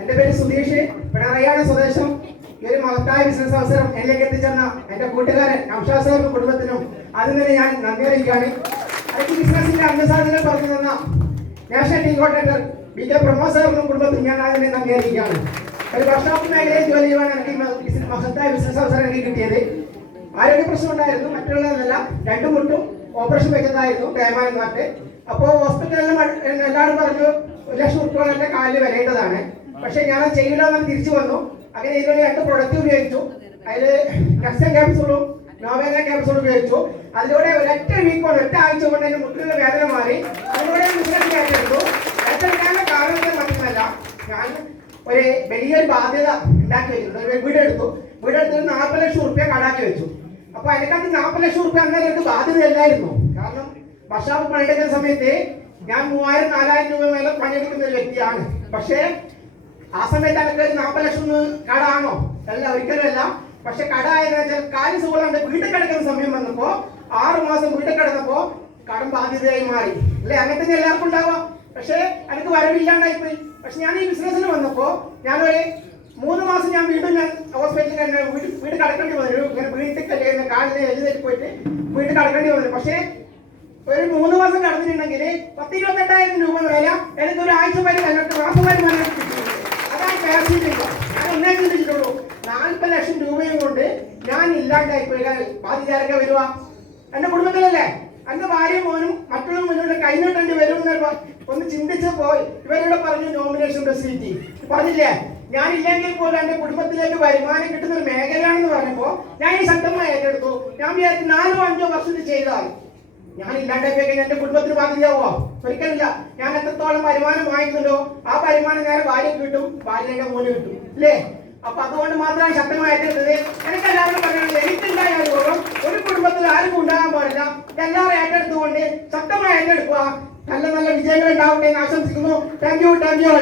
എന്റെ പേര് സുധീഷ്, പിണറായിയാണ് സ്വദേശം. ഈ ഒരു മഹത്തായ ബിസിനസ് അവസരം എന്നിലേക്ക് എത്തിച്ചെന്ന എന്റെ കൂട്ടുകാരൻ നൗഷാദ് സാറിനും കുടുംബത്തിനും ആദ്യം തന്നെ ഞാൻ നന്ദി അറിയിക്കുകയാണ്. എനിക്ക് ബിസിനസിന്റെ അന്തസാധ്യതകൾ പറഞ്ഞു തന്ന national team coordinator BK Pramod സാറിനും കുടുംബത്തിനും ഞാൻ ആദ്യം തന്നെ നന്ദി അറിയിക്കുകയാണ്. ഒരു വർക്ക്ഷോപ്പ് മേഖലയിൽ ജോലി ചെയ്യുവാൻ എനിക്ക് മഹത്തായ ബിസിനസ് അവസരം എനിക്ക് കിട്ടിയത്. ആരോഗ്യ പ്രശ്നം ഉണ്ടായിരുന്നു, മറ്റുള്ളതല്ല. രണ്ടു മുട്ടും ഓപ്പറേഷൻ വെച്ചതായിരുന്നു, തേയ്മാനം നാട്ട്. അപ്പോൾ ഹോസ്പിറ്റലിൽ എല്ലാവരും പറഞ്ഞു 1 ലക്ഷം രൂപ എന്റെ കാലിൽ വരേണ്ടതാണ്. പക്ഷെ ഞാനത് ചെയ്യില്ല എന്ന് തിരിച്ചു വന്നു. അങ്ങനെ ഇതിലൊരു 2 പ്രൊഡക്റ്റ് ഉപയോഗിച്ചു. അതിൽ നെക്സൻ ക്യാപ്സൂളും നോവേന ക്യാപ്സൂളും ഉപയോഗിച്ചു. അതിലൂടെ ഒരൊറ്റ ആഴ്ച കൊണ്ട് എന്റെ മുട്ടിലുള്ള വേദന മാറി. അതിലൂടെ ബിസിനസ് ഏറ്റെടുത്തു. ഏറ്റെടുക്കാനുള്ള കാരണം മറ്റൊന്നല്ല, ഞാൻ ഒരു വലിയൊരു ബാധ്യത ഉണ്ടാക്കി വെച്ചിട്ടുണ്ട്. ഒരു വീടെടുത്തിട്ട് 40 ലക്ഷം രൂപ കടാക്കി വെച്ചു. അപ്പൊ അതിനകത്ത് 40 ലക്ഷം രൂപ അന്നേരം എനിക്ക് ബാധ്യതയല്ലായിരുന്നു. കാരണം വർഷാപ്പ് പണിയെടുക്കുന്ന സമയത്ത് ഞാൻ 3000-4000 രൂപ മേലെ പണിയെടുക്കുന്ന ഒരു വ്യക്തിയാണ്. പക്ഷേ ആ സമയത്ത് എനിക്ക് 40 ലക്ഷം കടാണോ? അല്ല, ഒരിക്കലും അല്ല. പക്ഷെ കട ആയെന്ന് വെച്ചാൽ കാര്യം സുഖമുണ്ട്. വീട്ടിൽ കിടക്കുന്ന സമയം വന്നപ്പോ 6 മാസം വീട്ടിൽ കിടന്നപ്പോ കടം ബാധ്യതയായി മാറി. അല്ലെ, അങ്ങനെ തന്നെ എല്ലാവർക്കും ഉണ്ടാവാം. പക്ഷെ എനിക്ക് വരവില്ലാണ്ടായിപ്പോയി. പക്ഷെ ഞാൻ ഈ ബിസിനസ്സിന് വന്നപ്പോ ഞാനൊരു 3 മാസം ഞാൻ വീണ്ടും ഹോസ്പിറ്റലിൽ തന്നെ വീട് കടക്കേണ്ടി വന്നു. ഇങ്ങനെ വീട്ടിൽ കാലിന് എഴുന്നേറ്റ് പോയിട്ട് വീട്ടിൽ കടക്കേണ്ടി വന്നു. പക്ഷേ ഒരു 3 മാസം കടന്നിട്ടുണ്ടെങ്കിൽ 10-28,000 രൂപ വില എനിക്ക് ഒരു ആഴ്ച വരെ മാസം വരുമാനം കിട്ടിയിട്ടുണ്ട്. അതാണ് കേരളത്തിലില്ല. ഞാൻ ഒന്നേ ചിന്തിച്ചിട്ടുള്ളൂ, 40 ലക്ഷം രൂപയും കൊണ്ട് ഞാൻ ഇല്ലാണ്ടായി പോയാൽ ബാധിച്ചാരൊക്കെ വരുവാ? എന്റെ കുടുംബത്തിലല്ലേ? എന്റെ ഭാര്യ മോനും മറ്റുള്ള മുന്നോട്ട് കൈനീട്ടേണ്ടി വരും എന്ന് ഒന്ന് ചിന്തിച്ച് പോയി. ഇവരോട് പറഞ്ഞു നോമിനേഷൻ ഫെസിലിറ്റി പറഞ്ഞില്ലേ? ഞാനില്ലെങ്കിൽ പോലും എന്റെ കുടുംബത്തിലേക്ക് വരുമാനം കിട്ടുന്ന ഒരു മേഖലയാണെന്ന് പറഞ്ഞപ്പോ ഞാൻ ഈ ശക്തമായി ഏറ്റെടുത്തു. ഞാൻ വിചാരിച്ചു 4-5 വർഷത്തിൽ ചെയ്താൽ ഞാൻ ഇല്ലാണ്ടായി എന്റെ കുടുംബത്തിന് ബാധ്യതയാവോ? ഒരിക്കലില്ല. ഞാൻ എത്രത്തോളം വരുമാനം വാങ്ങിക്കുന്നുണ്ടോ ആ വരുമാനം നേരെ ഭാര്യ കിട്ടും, ഭാര്യയുടെ മോന് കിട്ടും, അല്ലേ? അപ്പൊ അതുകൊണ്ട് മാത്രമാണ് ശക്തമായി ഏറ്റെടുത്തത്. എനിക്ക് എല്ലാവരും പറയുന്നത്, എനിക്കുണ്ടായ രോഗം ഒരു കുടുംബത്തിൽ ആർക്കും ഉണ്ടാകാൻ പാടില്ല. എല്ലാവരും ഏറ്റെടുത്തുകൊണ്ട് ശക്തമായി ഏറ്റെടുക്കുക. നല്ല നല്ല വിജയങ്ങൾ ഉണ്ടാവട്ടെ എന്ന് ആശംസിക്കുന്നു. Thank you.